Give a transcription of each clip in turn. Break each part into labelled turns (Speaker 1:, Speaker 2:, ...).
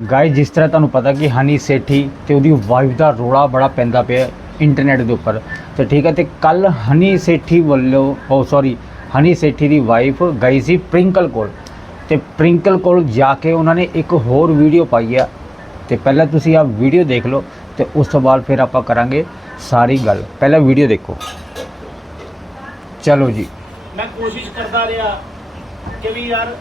Speaker 1: Guys ਜਿਸ ਤਰ੍ਹਾਂ ਤੁਹਾਨੂੰ ਪਤਾ ਕਿ ਹਨੀ ਸੇਠੀ ਤੇ ਉਹਦੀ ਵਾਈਫ ਦਾ ਰੋਲਾ ਬੜਾ ਪੈਂਦਾ ਪਿਆ ਇੰਟਰਨੈਟ ਦੇ ਉੱਪਰ। ਤੇ ਠੀਕ ਹੈ, ਤੇ ਕੱਲ ਹਨੀ ਸੇਠੀ ਵੱਲੋਂ oh, ਉਹ ਸੌਰੀ ਹਨੀ ਸੇਠੀ ਦੀ ਵਾਈਫ ਗਈ ਸੀ ਪ੍ਰਿੰਕਲ ਕੋਲ। ਤੇ ਪ੍ਰਿੰਕਲ ਕੋਲ ਜਾ ਕੇ ਉਹਨਾਂ ਨੇ ਇੱਕ ਹੋਰ ਵੀਡੀਓ ਪਾਈ ਆ। ਤੇ ਪਹਿਲਾਂ ਤੁਸੀਂ ਆਹ ਵੀਡੀਓ ਦੇਖ ਲਓ ਤੇ ਉਸ ਤੋਂ ਬਾਅਦ ਫਿਰ ਆਪਾਂ ਕਰਾਂਗੇ ਸਾਰੀ ਗੱਲ। ਪਹਿਲਾਂ ਵੀਡੀਓ ਦੇਖੋ। ਚਲੋ ਜੀ।
Speaker 2: ਮੈਂ ਕੋਸ਼ਿਸ਼ ਕਰਦਾ ਰਿਹਾ ਕਿ ਵੀ ਯਾਰ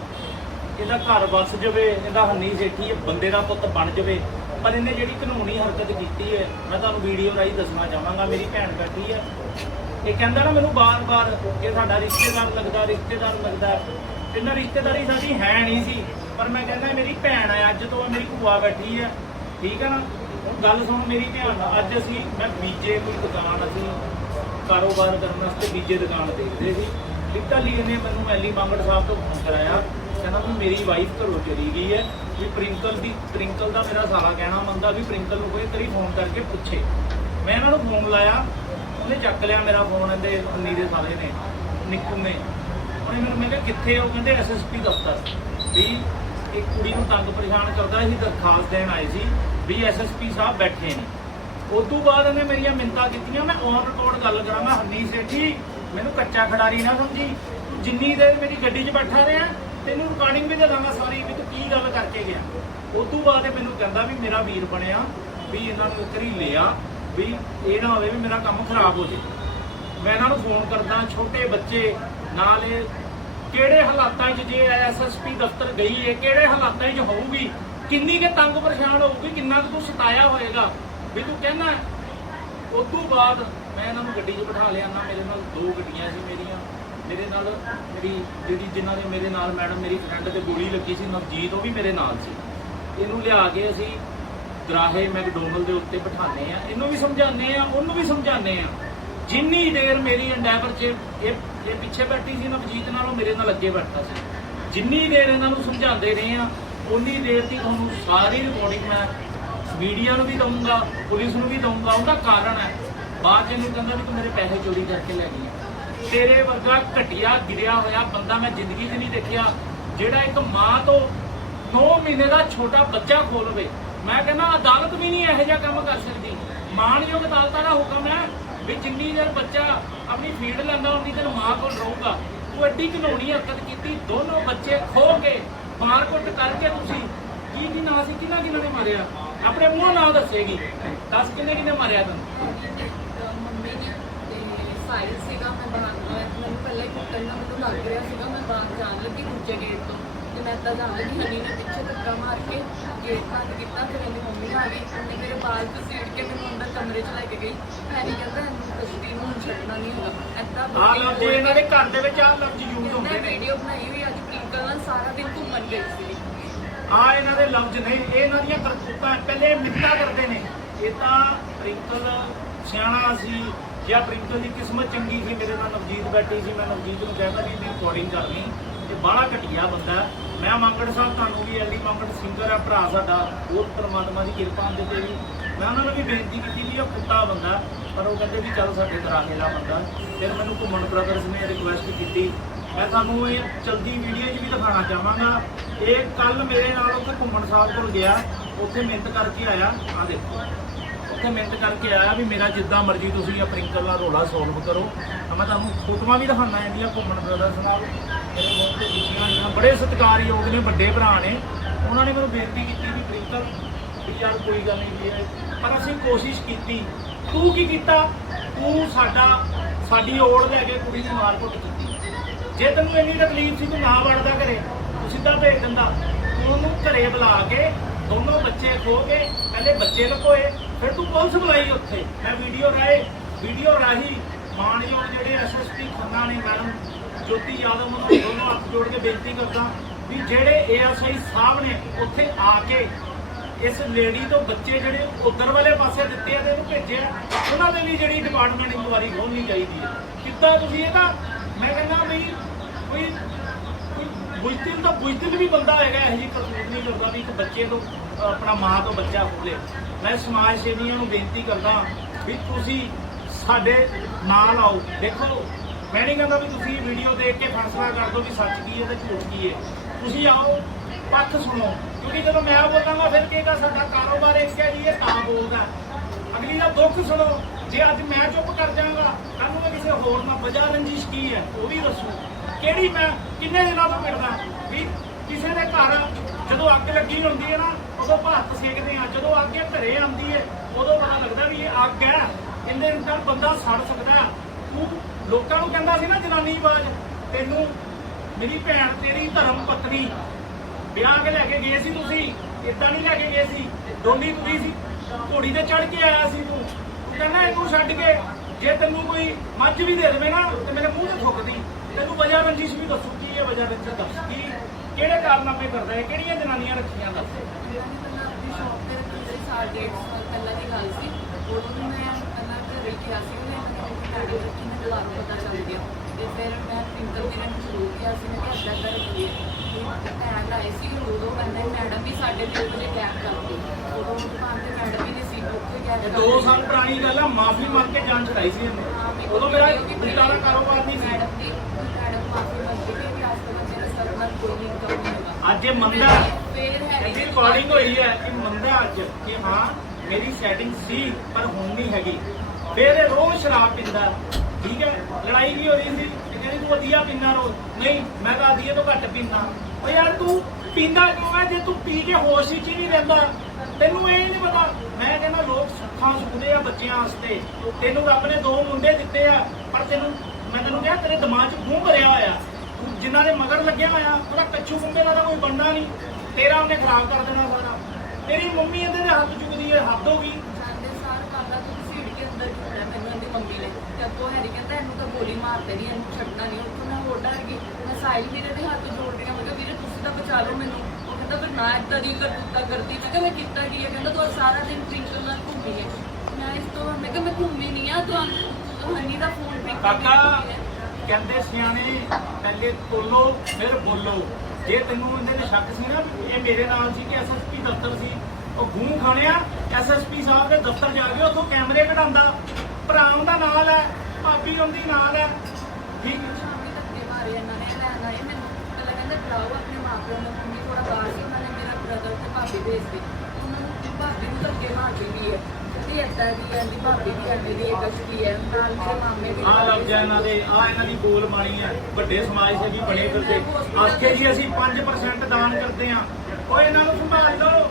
Speaker 2: ਇਹਦਾ ਘਰ ਵਸ ਜਾਵੇ, ਇਹਦਾ ਹੰਨੀ ਸੇਠੀ ਬੰਦੇ ਦਾ ਪੁੱਤ ਬਣ ਜਾਵੇ। ਪਰ ਇਹਨੇ ਜਿਹੜੀ ਕਾਨੂੰਨੀ ਹਰਕਤ ਕੀਤੀ ਹੈ, ਮੈਂ ਤੁਹਾਨੂੰ ਵੀਡੀਓ ਰਾਹੀਂ ਦੱਸਣਾ ਚਾਹਾਂਗਾ, ਮੇਰੀ ਭੈਣ ਬੈਠੀ ਹੈ। ਇਹ ਕਹਿੰਦਾ ਨਾ ਮੈਨੂੰ ਬਾਰ-ਬਾਰ, ਇਹ ਸਾਡਾ ਰਿਸ਼ਤੇਦਾਰ ਲੱਗਦਾ ਰਿਸ਼ਤੇਦਾਰ ਲੱਗਦਾ। ਇਹਨਾਂ ਰਿਸ਼ਤੇਦਾਰੀ ਸਾਡੀ ਹੈ ਨਹੀਂ ਸੀ, ਪਰ ਮੈਂ ਕਹਿੰਦਾ ਮੇਰੀ ਭੈਣ ਹੈ, ਅੱਜ ਤੋਂ ਮੇਰੀ ਭੂਆ ਬੈਠੀ ਹੈ। ਠੀਕ ਹੈ ਨਾ? ਹੁਣ ਗੱਲ ਸੁਣ ਮੇਰੀ ਧਿਆਨ ਨਾਲ ਅੱਜ ਅਸੀਂ, ਮੈਂ ਬੀਜੇ ਕੋਈ ਦੁਕਾਨ, ਅਸੀਂ ਕਾਰੋਬਾਰ ਕਰਨ ਵਾਸਤੇ ਬੀਜੇ ਦੁਕਾਨ ਦੇਖਦੇ ਸੀ। ਇਟਲੀ ਨੇ ਮੈਨੂੰ ਐਲੀ ਮੰਗੜ ਸਾਹਿਬ ਤੋਂ ਫੋਨ ਕਰਾਇਆ। ਕਹਿੰਦਾ ਵੀ ਮੇਰੀ ਵਾਈਫ ਘਰੋਂ ਚਲੀ ਗਈ ਹੈ, ਵੀ ਪ੍ਰਿੰਕਲ ਦੀ ਪ੍ਰਿੰਕਲ ਦਾ ਮੇਰਾ ਸਾਰਾ ਕਹਿਣਾ ਮੰਨਦਾ ਵੀ ਪ੍ਰਿੰਕਲ ਨੂੰ ਕੋਈ ਤੇਰੀ ਫੋਨ ਕਰਕੇ ਪੁੱਛੇ। ਮੈਂ ਇਹਨਾਂ ਨੂੰ ਫੋਨ ਲਾਇਆ, ਉਹਨੇ ਚੱਕ ਲਿਆ ਮੇਰਾ ਫੋਨ ਇਹਦੇ ਅੰਨੀ ਦੇ ਸਾਲੇ ਨੇ, ਨਿੱਕੂ ਨੇ। ਉਹਨੇ ਮੈਨੂੰ ਮੈਂ ਕਿਹਾ, ਕਿੱਥੇ ਹੋ? ਕਹਿੰਦੇ ਐਸਐਸਪੀ ਦਫ਼ਤਰ। ਵੀ ਇੱਕ ਕੁੜੀ ਨੂੰ ਤੰਗ ਪਰੇਸ਼ਾਨ ਕਰਦਾ ਸੀ, ਦਰਖਾਸਤ ਦੇਣ ਆਏ ਸੀ, ਵੀ ਐਸਐਸਪੀ ਸਾਹਿਬ ਬੈਠੇ ਨੇ। ਉਸ ਤੋਂ ਬਾਅਦ ਇਹਨੇ ਮੇਰੀਆਂ ਮਿੰਤਾਂ ਕੀਤੀਆਂ, ਮੈਂ ਔਨ ਰਿਕਾਰਡ ਗੱਲ ਕਰਾਂ, ਮੈਂ ਹੰਨੀ ਸੇਠੀ, ਮੈਨੂੰ ਕੱਚਾ ਖਿਡਾਰੀ ਨਾ ਸਮਝੀ। ਜਿੰਨੀ ਦੇਰ ਮੇਰੀ ਗੱਡੀ 'ਚ ਬੈਠਾ ਰਿਹਾ ਤੈਨੂੰ ਰਿਕਾਰਡਿੰਗ ਵੀ ਦੇ ਦਾਂਗਾ ਸਾਰੀ ਵੀ ਤੂੰ ਕੀ ਗੱਲ ਕਰਕੇ ਗਿਆ। ਉਸ ਤੋਂ ਬਾਅਦ ਇਹ ਮੈਨੂੰ ਕਹਿੰਦਾ ਵੀ ਮੇਰਾ ਵੀਰ ਬਣਿਆ, ਵੀ ਇਹਨਾਂ ਨੂੰ ਇੱਕ ਲਿਆ, ਵੀ ਇਹ ਨਾ ਹੋਵੇ ਵੀ ਮੇਰਾ ਕੰਮ ਖਰਾਬ ਹੋ ਜੇ। ਮੈਂ ਇਹਨਾਂ ਨੂੰ ਫੋਨ ਕਰਦਾ, ਛੋਟੇ ਬੱਚੇ, ਨਾਲ ਇਹ ਕਿਹੜੇ ਹਾਲਾਤਾਂ 'ਚ ਜੇ ਐਸਐਸਪੀ ਦਫ਼ਤਰ ਗਈ ਹੈ ਕਿਹੜੇ ਹਾਲਾਤਾਂ 'ਚ ਹੋਊਗੀ? ਕਿੰਨੀ ਕੇ ਤੰਗ ਪਰੇਸ਼ਾਨ ਹੋਊਗੀ? ਕਿੰਨਾ ਕੁ ਤੂੰ ਸਤਾਇਆ ਹੋਏਗਾ? ਵੀ ਤੂੰ ਕਹਿਣਾ ਉਸ ਤੋਂ ਬਾਅਦ ਮੈਂ ਇਹਨਾਂ ਨੂੰ ਗੱਡੀ 'ਚ ਬਿਠਾ ਲਿਆ, ਨਾ ਮੇਰੇ ਨਾਲ ਦੋ ਗੱਡੀਆਂ ਸੀ ਮੇਰੀ ਮੇਰੇ ਨਾਲ ਮੇਰੀ ਜਿਹੜੀ ਜਿਨ੍ਹਾਂ ਨੇ ਮੇਰੇ ਨਾਲ ਮੈਡਮ ਮੇਰੀ ਫਰੈਂਡ ਤੇ ਗੋਲੀ ਲੱਗੀ ਸੀ, ਨਵਜੀਤ, ਉਹ ਵੀ ਮੇਰੇ ਨਾਲ ਸੀ। ਇਹਨੂੰ ਲਿਆ ਕੇ ਅਸੀਂ ਦਰਾਹੇ ਮੈਕਡੋਨਲ ਦੇ ਉੱਤੇ ਬਿਠਾਣੇ ਆ ਇਹਨੂੰ ਵੀ ਸਮਝਾਉਂਦੇ ਆ ਉਹਨੂੰ ਵੀ ਸਮਝਾਉਂਦੇ ਆ ਜਿੰਨੀ ਦੇਰ ਮੇਰੀ ਐਂਡੈਵਰ 'ਚ ਇਹ ਇਹ ਪਿੱਛੇ ਬੈਠੀ ਸੀ, ਨਵਜੀਤ ਨਾਲੋਂ ਮੇਰੇ ਨਾਲ ਅੱਗੇ ਬੈਠਾ ਸੀ। ਜਿੰਨੀ ਦੇਰ ਇਹਨਾਂ ਨੂੰ ਸਮਝਾਉਂਦੇ ਰਹੇ ਆ ਉਨੀ ਦੇਰ ਦੀ ਤੁਹਾਨੂੰ ਸਾਰੀ ਰਿਕਾਰਡਿੰਗ ਮੈਂ ਮੀਡੀਆ ਨੂੰ ਵੀ ਦਊਂਗਾ, ਪੁਲਿਸ ਨੂੰ ਵੀ ਦਊਂਗਾ। ਉਹਦਾ ਕਾਰਨ ਹੈ, ਬਾਅਦ ਜੇ ਇਹਨੂੰ ਕਹਿੰਦਾ ਵੀ ਤੂੰ ਮੇਰੇ ਪੈਸੇ ਚੋਰੀ ਕਰਕੇ ਲੈ ਗਈ। ਹੈ। ਤੇਰੇ ਵਰਗਾ ਘਟਿਆ ਗਿਰਿਆ ਹੋਇਆ ਬੰਦਾ ਮੈਂ ਜ਼ਿੰਦਗੀ 'ਚ ਨਹੀਂ ਦੇਖਿਆ, ਜਿਹੜਾ ਇੱਕ ਮਾਂ ਤੋਂ 9 ਮਹੀਨੇ ਦਾ ਛੋਟਾ ਬੱਚਾ ਖੋਲਵੇ ਮੈਂ ਕਹਿੰਦਾ, ਅਦਾਲਤ ਵੀ ਨਹੀਂ ਇਹੋ ਜਿਹਾ ਕੰਮ ਕਰ ਸਕਦੀ। ਮਾਣਯੋਗ ਅਦਾਲਤਾਂ ਦਾ ਹੁਕਮ ਹੈ ਵੀ ਜਿੰਨੀ ਦੇਰ ਬੱਚਾ ਆਪਣੀ ਫੀਡ ਲੈਂਦਾ, ਉਨੀ ਦੇਰ ਮਾਂ ਕੋਲ ਰਹੂਗਾ। ਉਹ ਐਡੀ ਘਿਨੌਣੀ ਹਰਕਤ ਕੀਤੀ, ਦੋਨੋਂ ਬੱਚੇ ਖੋ ਕੇ ਮਾਰ ਕੁੱਟ ਕਰਕੇ ਤੁਸੀਂ ਕੀ ਕੀ ਨਾਂ ਸੀ, ਕਿੰਨਾ ਕਿਹਨਾਂ ਨੇ ਮਾਰਿਆ? ਆਪਣੇ ਮੂੰਹ ਨਾਲ ਦੱਸੇਗੀ। ਦੱਸ ਕਿੰਨੇ ਕਿੰਨੇ ਮਾਰਿਆ ਤੈਨੂੰ?
Speaker 3: ਸਾਈਲ ਸੀਗਾ ਮੈਂ ਬਾਹਰ ਮੈਨੂੰ ਪਹਿਲਾਂ ਹੀ ਕੁੱਟਣ ਦਾ ਮੈਨੂੰ ਲੱਗ ਰਿਹਾ ਸੀਗਾ ਮੈਂ ਬਾਹਰ ਜਾਣ ਲੱਗੀ ਦੂਜੇ ਗੇਟ ਤੋਂ ਤੇ ਮੈਂ ਤਾਂ ਜਾਣ ਲੱਗੀ ਹਨੀ ਨੇ ਪਿੱਛੇ ਧੱਕਾ ਮਾਰ ਕੇ ਗੇਟ ਬੰਦ ਕੀਤਾ ਫਿਰ ਇਹਦੀ ਮੰਮੀ ਆ ਗਈ ਉਹਨੇ ਮੇਰੇ ਬਾਲ ਤੋਂ ਸੀੜ ਕੇ ਮੈਨੂੰ ਅੰਦਰ ਕਮਰੇ 'ਚ ਲੈ ਕੇ ਗਈ। ਹੈਰੀ ਕਹਿੰਦਾ ਕਸ਼ਤੀ ਨੂੰ ਛੱਡਣਾ ਨਹੀਂ ਹੈਗਾ। ਐਦਾਂ
Speaker 2: ਆ ਲਫ਼ਜ਼ ਇਹਨਾਂ ਦੇ ਘਰ ਦੇ ਵਿੱਚ ਆ ਲਫ਼ਜ਼ ਯੂਜ਼ ਹੁੰਦੇ ਨੇ।
Speaker 3: ਵੀਡੀਓ ਬਣਾਈ ਹੋਈ ਅੱਜ ਪ੍ਰਿੰਕਲ ਨਾਲ ਸਾਰਾ ਦਿਨ ਘੁੰਮਣ ਗਈ ਸੀ।
Speaker 2: ਆ ਇਹਨਾਂ ਦੇ ਲਫ਼ਜ਼ ਨੇ ਇਹ ਇਹਨਾਂ ਦੀਆਂ ਕਰਤੂਤਾਂ ਪਹਿਲੇ ਮਿੱਤਾ ਕਰਦੇ ਨੇ। ਇਹ ਤਾਂ ਪ੍ਰਿੰਕਲ ਸਿਆਣਾ ਸੀ ਜਾਂ ਪ੍ਰਿੰਕਲ ਦੀ ਕਿਸਮਤ ਚੰਗੀ ਸੀ, ਮੇਰੇ ਨਾਲ ਨਵਜੀਤ ਬੈਠੀ ਸੀ, ਮੈਂ ਨਵਜੀਤ ਨੂੰ ਕਹਿੰਦਾ ਵੀ ਇਹਦੀ ਰਿਕਾਰਡਿੰਗ ਕਰਨੀ ਤੇ ਬਾਹਲਾ ਘਟੀਆ ਬੰਦਾ ਮੈਂ ਮੰਗੜ ਸਾਹਿਬ ਤੁਹਾਨੂੰ ਵੀ ਐਲੀ ਮੰਗੜ ਸਿੰਗਰ ਆ ਭਰਾ ਸਾਡਾ ਉਹ ਪਰਮਾਤਮਾ ਦੀ ਕਿਰਪਾ ਦੇ ਤੇ ਵੀ ਮੈਂ ਉਹਨਾਂ ਨੂੰ ਵੀ ਬੇਨਤੀ ਕੀਤੀ ਵੀ ਉਹ ਕੁੱਤਾ ਬੰਦਾ ਪਰ ਉਹ ਕਹਿੰਦੇ ਵੀ ਚੱਲ ਸਾਡੇ ਘਰਾਣੇ ਦਾ ਬੰਦਾ ਫਿਰ ਮੈਨੂੰ ਘੁੰਮਣ ਬ੍ਰਦਰਸ ਨੇ ਰਿਕੁਐਸਟ ਕੀਤੀ। ਮੈਂ ਤੁਹਾਨੂੰ ਇਹ ਚਲਦੀ ਵੀਡੀਓ 'ਚ ਵੀ ਦਿਖਾਉਣਾ ਚਾਹਾਂਗਾ। ਇਹ ਕੱਲ ਮੇਰੇ ਨਾਲ ਉੱਥੇ ਘੁੰਮਣ ਸਾਹਿਬ ਕੋਲ ਗਿਆ, ਉੱਥੇ ਮਿਹਨਤ ਕਰਕੇ ਆਇਆ। ਆ ਦੇਖੋ। ਉੱਥੇ ਮਿਹਨਤ ਕਰਕੇ ਆਇਆ ਵੀ ਮੇਰਾ ਜਿੱਦਾਂ ਮਰਜ਼ੀ ਤੁਸੀਂ ਆਪਣੀ ਦਾ ਰੋਲਾ ਸੋਲਵ ਕਰੋ। ਮੈਂ ਤੁਹਾਨੂੰ ਫੋਟੋਆਂ ਵੀ ਦਿਖਾਉਣਾ ਇਹਦੀਆਂ ਘੁੰਮਣ ਬ੍ਰਦਰਸ ਨਾਲ। ਮੇਰੇ ਬਹੁਤ ਖੁਸ਼ੀਆਂ ਹੋਈਆਂ ਬੜੇ ਸਤਿਕਾਰਯੋਗ ਨੇ, ਵੱਡੇ ਭਰਾ ਨੇ। ਉਹਨਾਂ ਨੇ ਮੈਨੂੰ ਬੇਨਤੀ ਕੀਤੀ ਵੀ ਪ੍ਰਿੰਕਲ ਵੀ ਯਾਰ ਕੋਈ ਗੱਲ ਨਹੀਂ ਵੀਰੇ ਪਰ ਅਸੀਂ ਕੋਸ਼ਿਸ਼ ਕੀਤੀ। ਤੂੰ ਕੀ ਕੀਤਾ? ਤੂੰ ਸਾਡਾ, ਸਾਡੀ ਓੜ ਲੈ ਕੇ ਕੁੜੀ ਨੂੰ ਮਾਰ ਕੁੱਟ ਕੀਤੀ ਜੇ ਤੈਨੂੰ ਇੰਨੀ ਤਕਲੀਫ ਸੀ, ਤੂੰ ਨਾ ਵੜਦਾ ਘਰੇ। ਤੂੰ ਸਿੱਧਾ ਭੇਜ ਦਿੰਦਾ। ਤੂੰ ਉਹਨੂੰ ਘਰੇ ਬੁਲਾ ਕੇ, ਦੋਨੋਂ ਬੱਚੇ ਖੋ ਕੇ, ਪਹਿਲੇ ਬੱਚੇ ਲਕੋਏ ਫਿਰ ਤੂੰ ਪੁਲਿਸ ਬੁਲਾਈ ਉੱਥੇ। ਮੈਂ ਵੀਡੀਓ ਰਾਏ ਵੀਡੀਓ ਰਾਹੀਂ ਮਾਨਯੋਗ ਜਿਹੜੇ ਐਸਐਸਪੀ ਖੰਨਾ ਨੇ ਮੈਡਮ ਜੋਤੀ ਯਾਦਵ ਨੂੰ ਦੋਨੋਂ ਹੱਥ ਜੋੜ ਕੇ ਬੇਨਤੀ ਕਰਦਾ ਵੀ ਜਿਹੜੇ ਏਐਸਆਈ ਸਾਹਿਬ ਨੇ ਉੱਥੇ ਆ ਕੇ ਇਸ ਲੇਡੀ ਤੋਂ ਬੱਚੇ ਜਿਹੜੇ ਉਧਰ ਵਾਲੇ ਪਾਸੇ ਦਿੱਤੇ ਆ ਤੇ ਇਹਨੂੰ ਭੇਜਿਆ ਉਹਨਾਂ ਦੇ ਲਈ ਜਿਹੜੀ ਡਿਪਾਰਟਮੈਂਟ ਇਨਕੁਆਰੀ ਖੋਲਣੀ ਚਾਹੀਦੀ ਹੈ। ਕਿੱਦਾਂ ਤੁਸੀਂ ਇਹ ਤਾਂ ਮੈਂ ਕਹਿੰਦਾ ਵੀ ਕੋਈ ਕੋਈ ਤਾਂ ਬੁਝਦਿਲ ਵੀ ਬੰਦਾ ਹੈਗਾ, ਇਹ ਜੀ ਕਰਤੂਤ ਨਹੀਂ ਕਰਦਾ ਵੀ ਇੱਕ ਬੱਚੇ ਤੋਂ, ਆਪਣਾ ਮਾਂ ਤੋਂ ਬੱਚਾ ਖੋਲੇ ਮੈਂ ਸਮਾਜ ਸੇਵੀਆਂ ਨੂੰ ਬੇਨਤੀ ਕਰਦਾ ਵੀ ਤੁਸੀਂ ਸਾਡੇ ਨਾਲ ਆਓ। ਦੇਖੋ, ਮੈਂ ਨਹੀਂ ਕਹਿੰਦਾ ਵੀ ਤੁਸੀਂ ਵੀਡੀਓ ਦੇਖ ਕੇ ਫੈਸਲਾ ਕਰ ਦਿਓ ਵੀ ਸੱਚ ਕੀ ਹੈ ਤੇ ਝੂਠ ਕੀ ਹੈ। ਤੁਸੀਂ ਆਓ, ਪੱਖ ਸੁਣੋ। ਕਿਉਂਕਿ ਜਦੋਂ ਮੈਂ ਬੋਲਾਂਗਾ ਫਿਰ ਕਹੇਗਾ ਸਾਡਾ ਕਾਰੋਬਾਰ ਇੱਕ ਹੈ ਜੀ ਇਹ ਤਾਂ ਬੋਲਦਾ ਅਗਲੀ ਦਾ ਦੁੱਖ ਸੁਣੋ। ਜੇ ਅੱਜ ਮੈਂ ਚੁੱਪ ਕਰ ਜਾਵਾਂਗਾ ਕੱਲ ਨੂੰ ਕਿਸੇ ਹੋਰ ਨਾਲ ਵਜ੍ਹਾ ਰੰਜਿਸ਼ ਕੀ ਹੈ, ਉਹ ਵੀ ਦੱਸੋ। ਕਿਹੜੀ ਮੈਂ ਕਿੰਨੇ ਦਿਨਾਂ ਤੋਂ ਮਿਲਦਾ ਵੀ ਕਿਸੇ ਦੇ ਘਰ ਜਦੋਂ ਅੱਗ ਲੱਗੀ ਹੁੰਦੀ ਹੈ ਨਾ, ਉਦੋਂ ਭਾਰਤ ਸੇਕਦੇ ਆ ਜਦੋਂ ਅੱਗ ਇਹ ਘਰੇ ਆਉਂਦੀ ਹੈ, ਉਦੋਂ ਪਤਾ ਲੱਗਦਾ ਵੀ ਇਹ ਅੱਗ ਹੈ। ਇਹਦੇ ਅੰਦਰ ਬੰਦਾ ਸੜ ਸਕਦਾ ਤੂੰ ਲੋਕਾਂ ਨੂੰ ਕਹਿੰਦਾ ਸੀ ਨਾ, ਜਨਾਨੀ ਬਾਜ, ਤੈਨੂੰ ਮੇਰੀ ਭੈਣ, ਤੇਰੀ ਧਰਮ ਪਤਨੀ ਵਿਆਹ ਕੇ ਲੈ ਕੇ ਗਏ ਸੀ ਤੁਸੀਂ ਇਦਾਂ ਨਹੀਂ ਲੈ ਕੇ ਗਏ ਸੀ, ਡੋਲੀ ਤੁਰੀ ਸੀ, ਘੋੜੀ ਤੇ ਚੜ ਕੇ ਆਇਆ ਸੀ ਤੂੰ। ਤੂੰ ਕਹਿੰਦਾ, ਇਹਨੂੰ ਛੱਡ ਕੇ ਜੇ ਤੈਨੂੰ ਕੋਈ ਮੱਝ ਵੀ ਦੇ ਦੇਵੇ ਨਾ, ਤੇ ਮੇਰੇ ਮੂੰਹ ਤੇ ਥੁੱਕਦੀ। ਤੈਨੂੰ ਵਜ੍ਹਾ ਰੰਜਿਸ਼ ਵੀ ਦੱਸੂ ਕੀ ਹੈ ਵਜ੍ਹਾ ਰੰਜਿਸ਼ ਦੱਸ ਕੀ ਕਿਹੜੇ ਕਾਰਨਾਮੇ ਕਰਦਾ ਹੈ? ਕਿਹੜੀਆਂ ਜਨਾਨੀਆਂ ਰੱਖੀਆਂ ਦੱਸ।
Speaker 3: ਆਪਣੀ ਸ਼ੌਪ ਤੇ ਰੱਖੀ ਸੀ ਸਾਲ ਡੇਢ ਸਾਲ ਪਹਿਲਾਂ ਦੀ ਗੱਲ ਸੀ। ਉਦੋਂ ਮੈਂ ਪਹਿਲਾਂ ਘਰੇ ਗਿਆ ਸੀ ਉਹਨੇ ਮੈਨੂੰ ਟਾੜੀ ਰੱਖੀ ਮੈਂ ਦੁਬਾਰਾ ਪਤਾ ਚੱਲ ਗਿਆ। ਤੇ ਫਿਰ ਮੈਂ ਪਿੰਕਲ ਵੀਰੇ ਨੂੰ ਜ਼ਰੂਰ ਕਿਹਾ ਸੀ ਮੈਂ ਕਿਹਾ ਇੱਦਾਂ ਇੱਦਾਂ ਰੱਖੀਏ ਟੈਗ ਆਏ ਸੀ ਉਦੋਂ ਕਹਿੰਦੇ ਮੈਡਮ ਵੀ ਸਾਡੇ ਤੇ ਵਜੇ ਕੈਬ ਕਰਦੀ ਉਦੋਂ ਦੁਕਾਨ ਤੇ ਮੈਡਮ ਵੀ ਨਹੀਂ ਸੀ ਉੱਥੇ ਕੈਬ
Speaker 2: ਇਹ 2 ਸਾਲ ਪੁਰਾਣੀ ਗੱਲ ਆ ਮਾਫੀ ਮੰਗ ਕੇ ਜਾਨ ਚੜਾਈ ਸੀ ਇਹਨੇ। ਉਦੋਂ ਮੇਰਾ ਬੂਟਾ ਦਾ ਕਾਰੋਬਾਰ ਨਹੀਂ ਸੀ।
Speaker 3: ਮੈਡਮ ਦੀ ਮੈਡਮ ਮਾਫੀ ਮੰਗੀ ਕਿ ਵੀ ਅੱਜ ਤੋਂ ਬਾਅਦ ਮੇਰੇ ਸਰ ਨਾਲ ਕੋਈ ਨਹੀਂ ਕੰਮ ਨਹੀਂ ਹੋਗਾ
Speaker 2: ਅੱਜ ਇਹ
Speaker 3: ਮੰਦਾ
Speaker 2: ਇਹਦੀ ਰਿਕਾਰਡਿੰਗ ਹੋਈ ਹੈ ਕਿ ਮੰਦਾ ਅੱਜ ਕਿ ਹਾਂ, ਮੇਰੀ ਸੈਟਿੰਗ ਸੀ, ਪਰ ਹੁਣ ਨਹੀਂ ਹੈਗੀ। ਫਿਰ ਰੋਜ਼ ਸ਼ਰਾਬ ਪੀਂਦਾ ਠੀਕ ਹੈ? ਲੜਾਈ ਵੀ ਹੋ ਰਹੀ ਸੀ। ਕਹਿੰਦੀ ਤੂੰ ਵਧੀਆ ਪੀਂਦਾ ਰੋਜ਼। ਨਹੀਂ, ਮੈਂ ਤਾਂ ਅਧੀਏ ਤੋਂ ਘੱਟ ਪੀਂਦਾ। ਓ ਯਾਰ ਤੂੰ ਪੀਂਦਾ ਕਿਉਂ ਹੈ? ਜੇ ਤੂੰ ਪੀ ਕੇ ਹੋਸ਼ ਵਿੱਚ ਹੀ ਨਹੀਂ ਰਹਿੰਦਾ, ਤੈਨੂੰ ਇਹ ਨਹੀਂ ਪਤਾ। ਮੈਂ ਕਹਿੰਦਾ ਲੋਕ ਸੁੱਖਾਂ ਸੁਖਦੇ ਆ ਬੱਚਿਆਂ ਵਾਸਤੇ। ਤੈਨੂੰ ਰੱਬ ਨੇ ਦੋ ਮੁੰਡੇ ਦਿੱਤੇ ਆ, ਪਰ ਤੈਨੂੰ ਮੈਂ ਤੈਨੂੰ ਕਿਹਾ ਤੇਰੇ ਦਿਮਾਗ 'ਚ ਖੂਨ ਭਰਿਆ ਹੋਇਆ। ਜਿਨ੍ਹਾਂ ਦੇ ਮਗਰ ਲੱਗਿਆ ਹੋਇਆ ਉਹਦਾ ਕੱਚੂ ਕੁੰਬੇ ਦਾ ਤਾਂ ਕੋਈ ਬਣਨਾ ਨਹੀਂ। ਤੇਰਾ ਉਹਨੇ ਖਰਾਬ ਕਰ ਦੇਣਾ ਸਾਰਾ। ਤੇਰੀ ਮੰਮੀ ਇਹਦੇ ਦੇ ਹੱਥ ਚੁੱਕਦੀ ਹੈ ਹੱਦ ਹੋ ਗਈ।
Speaker 3: ਜਾਂਦੇ ਸਾਰ ਕਾਲਾ ਤੋਂ ਸੀੜ ਕੇ ਅੰਦਰ ਕੀਤਾ ਮੈਨੂੰ ਇਹਦੀ ਮੰਮੀ ਨੇ। ਤੇ ਅੱਗੋਂ ਹੈਰੀ ਕਹਿੰਦਾ ਇਹਨੂੰ ਤਾਂ ਗੋਲੀ ਮਾਰ ਦੇਣੀ ਇਹਨੂੰ ਛੱਡਣਾ ਨਹੀਂ। ਉੱਥੋਂ ਮੈਂ ਹੋਰ ਡਰ ਗਈ। ਮੈਂ ਸਾਹਿਲ ਵੀਰੇ ਦੇ ਹੱਥ ਜੋੜ ਰਹੀ ਹਾਂ ਮੈਂ ਕਿਹਾ ਵੀਰੇ ਤੁਸੀਂ ਤਾਂ ਬਚਾ ਲਓ ਮੈਨੂੰ। ਉਹ ਕਹਿੰਦਾ ਫਿਰ ਨਾ ਏਦਾਂ ਦੀ ਕਰਤੂਤਾ ਕਰਦੀ। ਮੈਂ ਕਿਹਾ ਮੈਂ ਕੀਤਾ ਕੀ ਹੈ? ਕਹਿੰਦਾ ਤੂੰ ਸਾਰਾ ਦਿਨ ਟ੍ਰਿੰਕਲ ਨਾਲ ਘੁੰਮੀ ਹੈ। ਮੈਂ ਇਸ ਤੋਂ ਮੈਂ ਕਿਹਾ ਮੈਂ ਘੁੰਮੀ ਨਹੀਂ ਆ ਤੁਹਾਨੂੰ ਹਨੀ ਦਾ ਫੋਨ ਪਿਕ
Speaker 2: ਕਾਕਾ ਕਹਿੰਦੇ ਸਿਆਣੇ, ਪਹਿਲੇ ਤੋਲੋ, ਫਿਰ ਬੋਲੋ। ਜੇ ਤੈਨੂੰ ਇਹਦੇ ਤੇ ਸ਼ੱਕ ਸੀ ਨਾ ਵੀ ਇਹ ਮੇਰੇ ਨਾਲ ਸੀ ਕਿ ਐਸਐਸਪੀ ਦਫ਼ਤਰ ਸੀ। ਉਹ ਗੂੰ ਖਾਣਿਆ ਐਸਐਸਪੀ ਸਾਹਿਬ ਦੇ ਦਫ਼ਤਰ ਜਾ ਕੇ ਉੱਥੋਂ ਕੈਮਰੇ ਕਢਾਉਂਦਾ। ਭਰਾ ਉਹਦਾ ਨਾਲ ਹੈ, ਭਾਬੀ ਉਹਦੀ ਨਾਲ ਹੈ। ਠੀਕ
Speaker 3: ਸ਼ਾਮੀ ਧੱਕੇ ਮਾਰੇ ਇਹਨਾਂ ਨੇ ਲੈਣ ਆਏ ਮੈਨੂੰ। ਪਹਿਲਾਂ ਕਹਿੰਦੇ ਬੁਲਾਓ ਆਪਣੇ ਮਾਪਿਆਂ ਨੂੰ ਮੰਮੀ ਥੋੜਾ ਬਾਹਰ ਸੀ, ਉਹਨਾਂ ਨੇ ਮੇਰਾ ਬ੍ਰਦਰ ਤੇ ਭਾਬੀ ਭੇਜ ਦਿੱਤੀ ਉਹਨਾਂ ਨੂੰ ਭਾਬੀ ਨੂੰ ਧੱਕੇ ਮਾਰਦੀ ਵੀ ਹੈ। ਕਹਿੰਦੀ ਏਦਾਂ ਦੀ ਹੈ ਦੀ ਭਾਬੀ ਦੀ ਐਵੇਂ ਦੀ ਇੱਕ ਅਸ਼ਕੀ ਹੈ ਨਾਲ ਮੇਰੇ ਮਾਮੇ ਦੀ
Speaker 2: ਆ ਲੱਗ ਜਾ ਇਹਨਾਂ ਦੇ ਆ ਇਹਨਾਂ ਦੀ ਬੋਲ ਬਾਣੀ ਹੈ ਵੱਡੇ ਸਮਾਜ ਸੇਵੀ ਬਣੇ ਫਿਰਦੇ। ਆਖੇ ਜੀ ਅਸੀਂ 5% ਦਾਨ ਕਰਦੇ ਆ ਓਏ ਇਹਨਾਂ ਨੂੰ ਸੰਭਾਲ ਲਓ।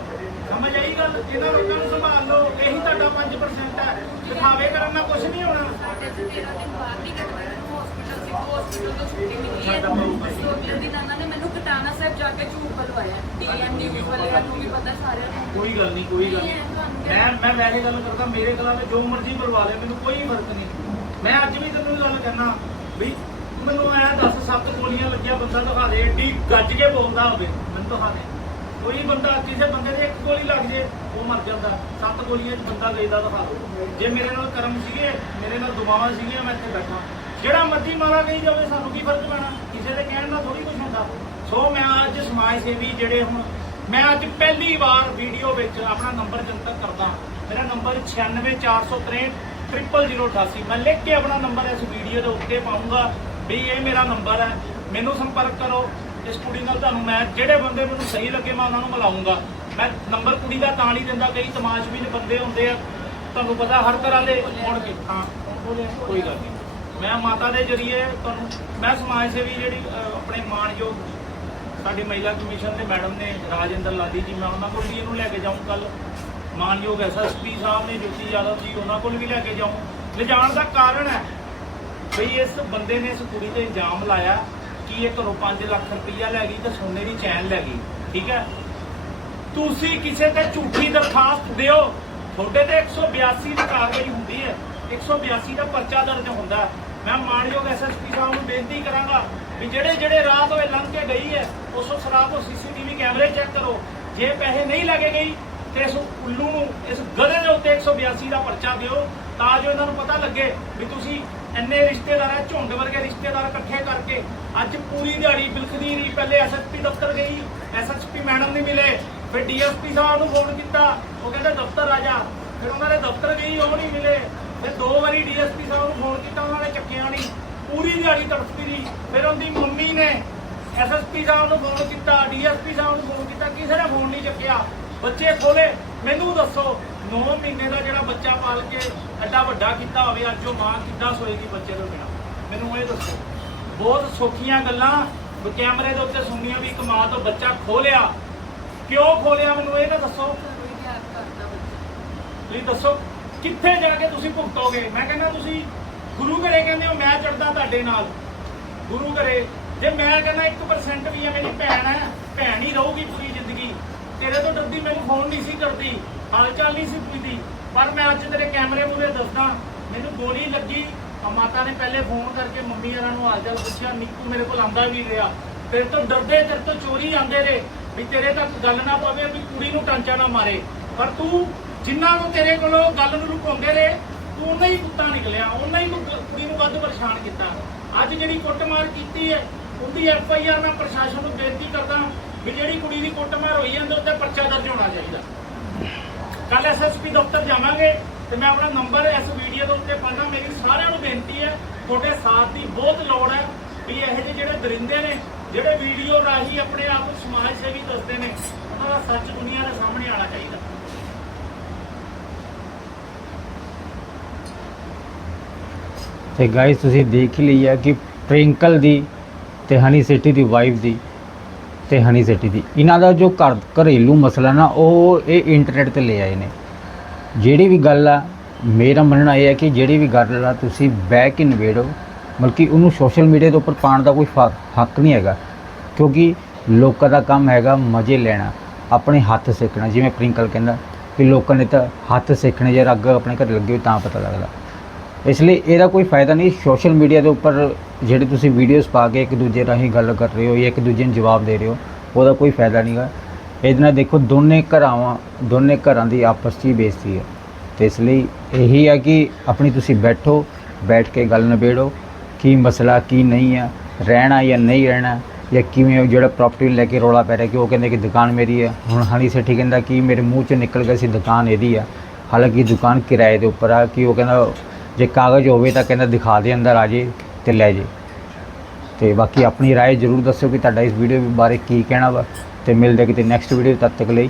Speaker 2: ਸਮਝ ਆਈ ਗੱਲ? ਇਹਨਾਂ ਲੋਕਾਂ ਨੂੰ ਸੰਭਾਲ ਲਓ। ਇਹੀ ਤੁਹਾਡਾ 5% ਹੈ ਦਿਖਾਵੇ ਕਰਨ ਨਾਲ ਕੁਝ ਨਹੀਂ ਹੋਣਾ।
Speaker 3: ਸਾਡੇ ਚ ਤੇਰਾ ਦਿਨ ਬਾਅਦ ਨਹੀਂ ਕੱਟਣਾ ਹਸਪੀਟਲ ਸੀ ਹਸਪੀਟਲ ਤੋਂ ਛੁੱਟੀ ਮਿਲੀ ਹੈ।
Speaker 2: ਸਾਡਾ ਬਹੁਤ
Speaker 3: ਸੋ ਅਗਲੇ ਦਿਨ ਇਹਨਾਂ ਨੇ ਮੈਨੂੰ ਕਟਾਣਾ ਸਾਹਿਬ ਜਾ ਕੇ ਝੂਠ ਬਲਵਾਇਆ। ਡੀਐਮ ਨਿਊਜ਼ ਵਾਲਿਆਂ ਨੂੰ ਵੀ ਪਤਾ ਸਾਰਿਆਂ ਨੂੰ।
Speaker 2: ਕੋਈ ਗੱਲ ਨਹੀਂ ਕੋਈ ਗੱਲ ਨਹੀਂ ਮੈਂ ਮੈਂ ਵੈਸੇ ਗੱਲ ਕਰਦਾ, ਮੇਰੇ ਕੋਲ ਜੋ ਮਰਜ਼ੀ ਬੁਲਵਾ ਲੈ, ਮੈਨੂੰ ਕੋਈ ਫ਼ਰਕ ਨਹੀਂ। ਮੈਂ ਅੱਜ ਵੀ ਤੈਨੂੰ ਇਹ ਗੱਲ ਕਹਿਣਾ ਵੀ ਮੈਨੂੰ ਐ ਦੱਸ, ਸੱਤ ਗੋਲੀਆਂ ਲੱਗਿਆ, ਬੰਦਾ ਦਿਖਾ ਦੇ, ਏਡੀ ਗੱਜ ਕੇ ਬੋਲਦਾ ਹੋਵੇ, ਮੈਨੂੰ ਦਿਖਾ ਦੇ। ਕੋਈ ਬੰਦਾ, ਕਿਸੇ ਬੰਦੇ ਦੇ ਇੱਕ ਗੋਲੀ ਲੱਗ ਜੇ, ਉਹ ਮਰ ਜਾਂਦਾ। ਸੱਤ ਗੋਲੀਆਂ 'ਚ ਬੰਦਾ ਗਈ ਦਿਖਾ ਦੋ। ਜੇ ਮੇਰੇ ਨਾਲ ਕਰਮ ਸੀਗੇ, ਮੇਰੇ ਨਾਲ ਦੁਆਵਾਂ ਸੀਗੀਆਂ, ਮੈਂ ਇੱਥੇ ਬੈਠਾ। ਜਿਹੜਾ ਮਰਜ਼ੀ ਮਾਰਾ ਕਹੀ ਜਾਵੇ, ਸਾਨੂੰ ਕੀ ਫ਼ਰਕ ਪੈਣਾ? ਕਿਸੇ ਦੇ ਕਹਿਣ ਨਾਲ ਥੋੜੀ ਕੁਝ ਹੁੰਦਾ। ਸੋ ਮੈਂ ਅੱਜ ਸਮਾਜ ਸੇਵੀ ਜਿਹੜੇ ਹੁਣ ਮੈਂ ਅੱਜ ਪਹਿਲੀ ਵਾਰ ਵੀਡੀਓ ਵਿੱਚ ਆਪਣਾ ਨੰਬਰ ਜਨਤਕ ਕਰਦਾ ਮੇਰਾ ਨੰਬਰ 9646300088 ਮੈਂ ਲਿਖ ਕੇ ਆਪਣਾ ਨੰਬਰ ਇਸ ਵੀਡੀਓ ਦੇ ਉੱਤੇ ਪਾਉਂਗਾ ਵੀ ਇਹ ਮੇਰਾ ਨੰਬਰ ਹੈ। ਮੈਨੂੰ ਸੰਪਰਕ ਕਰੋ। ਇਸ ਕੁੜੀ ਨਾਲ ਤੁਹਾਨੂੰ ਮੈਂ ਜਿਹੜੇ ਬੰਦੇ ਮੈਨੂੰ ਸਹੀ ਲੱਗੇ ਮੈਂ ਉਹਨਾਂ ਨੂੰ ਮਿਲਾਉਂਗਾ। ਮੈਂ ਨੰਬਰ ਕੁੜੀ ਦਾ ਤਾਂ ਨਹੀਂ ਦਿੰਦਾ ਕਈ ਤਮਾਸ਼ਬੀਨ ਬੰਦੇ ਹੁੰਦੇ ਆ। ਤੁਹਾਨੂੰ ਪਤਾ ਹਰ ਤਰ੍ਹਾਂ ਦੇ ਹੋਣਗੇ। ਹਾਂ ਕੋਈ ਗੱਲ ਨਹੀਂ। ਮੈਂ ਮਾਤਾ ਦੇ ਜਰੀਏ ਤੁਹਾਨੂੰ ਮੈਂ ਸਮਾਜ ਸੇਵੀ ਜਿਹੜੀ ਆਪਣੇ ਮਾਣਯੋਗ ਸਾਡੀ ਮਹਿਲਾ ਕਮਿਸ਼ਨ ਦੇ ਮੈਡਮ ਨੇ ਰਾਜਿੰਦਰ ਲਾਦੀ ਜੀ, ਮੈਂ ਉਹਨਾਂ ਕੋਲ ਵੀ ਇਹਨੂੰ ਲੈ ਕੇ ਜਾਊਂ ਕੱਲ ਮਾਨਯੋਗ ਐਸਐਸਪੀ ਸਾਹਿਬ ਨੇ ਜੋਤੀ ਯਾਦਵ ਜੀ, ਉਹਨਾਂ ਕੋਲ ਵੀ ਲੈ ਕੇ ਜਾਊਂ। ਲਿਜਾਣ ਦਾ ਕਾਰਨ ਹੈ ਬਈ ਇਸ ਬੰਦੇ ਨੇ ਇਸ ਕੁੜੀ ਤੇ ਇਲਜ਼ਾਮ ਲਾਇਆ ਕਿ ਇਹ ਘਰੋਂ 5 ਲੱਖ ਰੁਪਈਆ ਲੈ ਗਈ ਤੇ ਸੋਨੇ ਦੀ ਚੈਨ ਲੈ ਗਈ, ਠੀਕ ਹੈ? ਤੁਸੀਂ ਕਿਸੇ ਤੇ ਝੂਠੀ ਦਰਖਾਸਤ ਦਿਓ। ਤੁਹਾਡੇ ਤੇ 182 ਦੀ ਕਾਰਵਾਈ ਹੁੰਦੀ ਹੈ। 182 ਦਾ ਪਰਚਾ ਦਰਜ ਹੁੰਦਾ ਹੈ। ਮੈਂ ਮਾਨਯੋਗ ਐਸਐਸਪੀ ਸਾਹਿਬ ਨੂੰ ਬੇਨਤੀ ਕਰਾਂਗਾ ਵੀ ਜਿਹੜੇ ਜਿਹੜੇ ਰਾਹ ਤੋਂ ਇਹ ਲੰਘ ਕੇ ਗਈ ਹੈ, ਉਸ ਉਸ ਸਰਾਪ ਨੂੰ ਸੀਸੀਟੀਵੀ ਕੈਮਰੇ ਚੈੱਕ ਕਰੋ। ਜੇ ਪੈਸੇ ਨਹੀਂ ਲੱਗੇ ਗਈ, ਤੇ ਇਸ ਉੱਲੂ ਨੂੰ, ਇਸ ਗਧੇ ਦੇ ਉੱਤੇ 182 ਦਾ ਪਰਚਾ ਦਿਓ, ਤਾਂ ਜੋ ਇਹਨਾਂ ਨੂੰ ਪਤਾ ਲੱਗੇ ਵੀ ਤੁਸੀਂ ਇੰਨੇ ਰਿਸ਼ਤੇਦਾਰ ਹੈ ਝੁੰਡ ਵਰਗੇ ਰਿਸ਼ਤੇਦਾਰ ਇਕੱਠੇ ਕਰਕੇ ਅੱਜ ਪੂਰੀ ਦਿਹਾੜੀ ਬਿਲਖਦੀ ਰਹੀ ਪਹਿਲੇ ਐਸਐਸਪੀ ਦਫ਼ਤਰ ਗਈ ਐਸਐਸਪੀ ਮੈਡਮ ਨਹੀਂ ਮਿਲੇ, ਫਿਰ ਡੀਐਸਪੀ ਸਾਹਿਬ ਨੂੰ ਫੋਨ ਕੀਤਾ, ਉਹ ਕਹਿੰਦੇ ਦਫ਼ਤਰ ਆ ਜਾ। ਫਿਰ ਉਹਨਾਂ ਦੇ ਦਫ਼ਤਰ ਗਈ, ਉਹ ਨਹੀਂ ਮਿਲੇ। ਫਿਰ ਦੋ ਵਾਰੀ ਡੀਐਸਪੀ ਸਾਹਿਬ ਨੂੰ ਫੋਨ ਕੀਤਾ ਉਹਨਾਂ ਨੇ ਚੱਕਿਆ ਨਹੀਂ। ਪੂਰੀ ਦਿਹਾੜੀ ਤੜਫਦੀ ਰਹੀ। ਫਿਰ ਉਹਦੀ ਮੰਮੀ ਨੇ ਐਸਐਸਪੀ ਸਾਹਿਬ ਨੂੰ ਫੋਨ ਕੀਤਾ ਡੀਐਸਪੀ ਸਾਹਿਬ ਨੂੰ ਫੋਨ ਕੀਤਾ ਕਿਸੇ ਨੇ ਫੋਨ ਨਹੀਂ ਚੱਕਿਆ। ਬੱਚੇ ਖੋਲੇ ਮੈਨੂੰ ਦੱਸੋ 9 ਮਹੀਨੇ ਦਾ ਜਿਹੜਾ ਬੱਚਾ ਪਾਲ ਕੇ ਐਡਾ ਵੱਡਾ ਕੀਤਾ ਹੋਵੇ ਅੱਜ ਉਹ ਮਾਂ ਕਿੱਦਾਂ ਸੋਏਗੀ ਬੱਚੇ ਤੋਂ ਬਿਨਾਂ? ਮੈਨੂੰ ਇਹ ਦੱਸੋ। ਬਹੁਤ ਸੌਖੀਆਂ ਗੱਲਾਂ। ਕੈਮਰੇ ਦੇ ਉੱਤੇ ਸੁਣਨੀਆਂ ਵੀ ਇੱਕ ਮਾਂ ਤੋਂ ਬੱਚਾ ਖੋਲਿਆ ਕਿਉਂ ਖੋਲਿਆ ਮੈਨੂੰ ਇਹ ਤਾਂ ਦੱਸੋ। ਤੁਸੀਂ ਦੱਸੋ। ਕਿੱਥੇ ਜਾ ਕੇ ਤੁਸੀਂ ਭੁਗਤੋਗੇ? ਮੈਂ ਕਹਿੰਦਾ ਤੁਸੀਂ ਗੁਰੂ ਘਰੇ ਕਹਿੰਦੇ ਹੋ, ਮੈਂ ਚੜਦਾ ਤੁਹਾਡੇ ਨਾਲ। ਗੁਰੂ ਘਰੇ। ਜੇ ਮੈਂ ਕਹਿੰਦਾ 1% ਵੀ ਹੈ ਮੇਰੀ ਭੈਣ ਹੈ, ਭੈਣ ਹੀ ਰਹੂਗੀ ਪੂਰੀ ਜ਼ਿੰਦਗੀ। ਤੇਰੇ ਤੋਂ ਡਰਦੀ ਮੈਨੂੰ ਫੋਨ ਨਹੀਂ ਸੀ ਕਰਦੀ ਹਾਲ ਚਾਲ ਨਹੀਂ ਸੀ ਪੁੱਛਦੀ। ਪਰ ਮੈਂ ਅੱਜ ਤੇਰੇ ਕੈਮਰੇ ਮੂਹਰੇ ਦੱਸਦਾ, ਮੈਨੂੰ ਗੋਲੀ ਲੱਗੀ। ਮਾਤਾ ਨੇ ਪਹਿਲੇ ਫੋਨ ਕਰਕੇ ਮੰਮੀ ਹਰਾਂ ਨੂੰ ਹਾਲ ਚਾਲ ਪੁੱਛਿਆ, ਨਿੱਕੂ ਮੇਰੇ ਕੋਲ ਆਂਦਾ ਵੀ ਰਿਹਾ। ਤੇਰੇ ਤੋਂ ਡਰਦੇ, ਤੇਰੇ ਤੋਂ ਚੋਰੀ ਆਂਦੇ ਰਹੇ। ਵੀ ਤੇਰੇ ਤੱਕ ਗੱਲ ਨਾ ਪਵੇ ਵੀ ਕੁੜੀ ਨੂੰ ਟਾਂਚਾ ਨਾ ਮਾਰੇ। ਪਰ ਤੂੰ ਜਿਨ੍ਹਾਂ ਨੂੰ ਤੇਰੇ ਕੋਲੋਂ ਗੱਲ ਨੂੰ ਲੁਕਾਉਂਦੇ ਰਹੇ, ਤੂੰ ਉਹਨਾਂ ਹੀ ਕੁੱਤਾ ਨਿਕਲਿਆ, ਉਹਨਾਂ ਹੀ ਕੁੜੀ ਨੂੰ ਵੱਧ ਪਰੇਸ਼ਾਨ ਕੀਤਾ। ਅੱਜ ਜਿਹੜੀ ਕੁੱਟਮਾਰ ਕੀਤੀ ਹੈ, ਉਹਦੀ ਐਫ ਆਈ ਆਰ ਮੈਂ ਪ੍ਰਸ਼ਾਸਨ ਨੂੰ ਬੇਨਤੀ ਕਰਦਾ ਵੀ ਜਿਹੜੀ ਕੁੜੀ ਦੀ ਕੁੱਟਮਾਰ ਹੋਈ ਹੈ, ਉਹਦੇ ਉੱਤੇ ਪਰਚਾ ਦਰਜ ਹੋਣਾ ਚਾਹੀਦਾ। ਕੱਲ ਐਸਐਸਪੀ ਦਫ਼ਤਰ ਜਾਵਾਂਗੇ ਤੇ ਮੈਂ ਆਪਣਾ ਨੰਬਰ ਇਸ ਵੀਡੀਓ ਦੇ ਉੱਤੇ ਪਾਣਾ ਮੇਰੀ ਸਾਰਿਆਂ ਨੂੰ ਬੇਨਤੀ ਹੈ, ਤੁਹਾਡੇ ਸਾਥ ਦੀ ਬਹੁਤ ਲੋੜ ਹੈ ਵੀ ਇਹੋ ਜਿਹੇ ਜਿਹੜੇ ਦਰਿੰਦੇ ਨੇ, ਜਿਹੜੇ ਵੀਡੀਓ ਰਾਹੀਂ ਆਪਣੇ ਆਪ ਨੂੰ ਸਮਾਜ ਸੇਵੀ ਦੱਸਦੇ ਨੇ, ਉਹਨਾਂ ਦਾ ਸੱਚ ਦੁਨੀਆ ਦੇ ਸਾਹਮਣੇ ਆਉਣਾ ਚਾਹੀਦਾ।
Speaker 1: ਤੇ ਗਾਇਸ ਤੁਸੀਂ ਦੇਖ ਹੀ ਲਈ ਹੈ ਕਿ ਪ੍ਰਿੰਕਲ ਦੀ ਤੇ ਹਨੀ ਸੇਠੀ ਦੀ ਵਾਈਫ ਦੀ ਤੇ ਹਨੀ ਸੇਠੀ ਦੀ। ਇਹਨਾਂ ਦਾ ਜੋ ਘਰ, ਘਰੇਲੂ ਮਸਲਾ ਨਾ, ਉਹ ਇਹ ਇੰਟਰਨੈਟ ਤੇ ਲੈ ਆਏ ਨੇ। ਜਿਹੜੀ ਵੀ ਗੱਲ ਆ, ਮੇਰਾ ਮੰਨਣਾ ਇਹ ਹੈ ਕਿ ਜਿਹੜੀ ਵੀ ਗੱਲ ਆ, ਤੁਸੀਂ ਬੈਕ ਇਨਵੇਡੋ ਬਲਕਿ ਉਹਨੂੰ ਸੋਸ਼ਲ ਮੀਡੀਆ ਦੇ ਉੱਪਰ ਪਾਉਣ ਦਾ ਕੋਈ ਫ- ਹੱਕ ਨਹੀਂ ਹੈਗਾ। ਕਿਉਂਕਿ ਲੋਕਾਂ ਦਾ ਕੰਮ ਹੈਗਾ ਮਜ਼ੇ ਲੈਣਾ, ਆਪਣੇ ਹੱਥ ਸਿੱਖਣਾ ਜਿਵੇਂ ਪ੍ਰਿੰਕਲ ਕਹਿੰਦਾ ਕਿ ਲੋਕਾਂ ਨੇ ਤਾਂ ਹੱਥ ਸਿੱਖਣੇ ਜੇ ਅੱਗ ਆਪਣੇ ਘਰ ਲੱਗੇ ਹੋਏ ਤਾਂ ਪਤਾ ਲੱਗਦਾ। ਇਸ ਲਈ ਇਹਦਾ ਕੋਈ ਫਾਇਦਾ ਨਹੀਂ, ਸੋਸ਼ਲ ਮੀਡੀਆ ਦੇ ਉੱਪਰ ਜਿਹੜੇ ਤੁਸੀਂ ਵੀਡੀਓਜ਼ ਪਾ ਕੇ ਇੱਕ ਦੂਜੇ ਰਾਹੀਂ ਗੱਲ ਕਰ ਰਹੇ ਹੋ ਜਾਂ ਇੱਕ ਦੂਜੇ ਨੂੰ ਜਵਾਬ ਦੇ ਰਹੇ ਹੋ, ਉਹਦਾ ਕੋਈ ਫਾਇਦਾ ਨਹੀਂਗਾ ਇਹਦੇ ਨਾਲ ਦੇਖੋ, ਦੋਨੇ ਘਰਾਵਾਂ, ਦੋਨੇ ਘਰਾਂ ਦੀ ਆਪਸ 'ਚ ਹੀ ਬੇਇੱਜ਼ਤੀ ਹੈ। ਤੇ ਇਸ ਲਈ ਇਹੀ ਹੈ ਕਿ ਆਪਣੀ ਤੁਸੀਂ ਬੈਠੋ, ਬੈਠ ਕੇ ਗੱਲ ਨਿਬੇੜੋ, ਕੀ ਮਸਲਾ, ਕੀ ਨਹੀਂ ਹੈ ਰਹਿਣਾ ਜਾਂ ਨਹੀਂ ਰਹਿਣਾ, ਜਾਂ ਕਿਵੇਂ ਉਹ ਜਿਹੜਾ ਪ੍ਰਾਪਰਟੀ ਲੈ ਕੇ ਰੌਲਾ ਪੈ ਰਿਹਾ ਕਿ ਉਹ ਕਹਿੰਦੇ ਕਿ ਦੁਕਾਨ ਮੇਰੀ ਹੈ ਹੁਣ ਹਣੀ ਸੇਠੀ ਕਹਿੰਦਾ ਕਿ ਮੇਰੇ ਮੂੰਹ 'ਚ ਨਿਕਲ ਗਿਆ ਸੀ, ਦੁਕਾਨ ਇਹਦੀ ਆ। ਹਾਲਾਂਕਿ ਦੁਕਾਨ ਕਿਰਾਏ ਦੇ ਉੱਪਰ ਆ, ਕਿ ਉਹ ਕਹਿੰਦਾ ਜੇ ਕਾਗਜ਼ ਹੋਵੇ ਤਾਂ ਕਹਿੰਦਾ ਦਿਖਾ ਦੇ ਅੰਦਰ ਆ ਜੇ ਤੇ ਲੈ ਜੇ ਤੇ ਬਾਕੀ ਆਪਣੀ رائے ਜ਼ਰੂਰ ਦੱਸਿਓ ਕਿ ਤੁਹਾਡਾ ਇਸ ਵੀਡੀਓ ਬਾਰੇ ਕੀ ਕਹਿਣਾ ਵਾ ਤੇ ਮਿਲਦੇ ਕਿਤੇ ਨੈਕਸਟ ਵੀਡੀਓ ਤਦ ਤੱਕ ਲਈ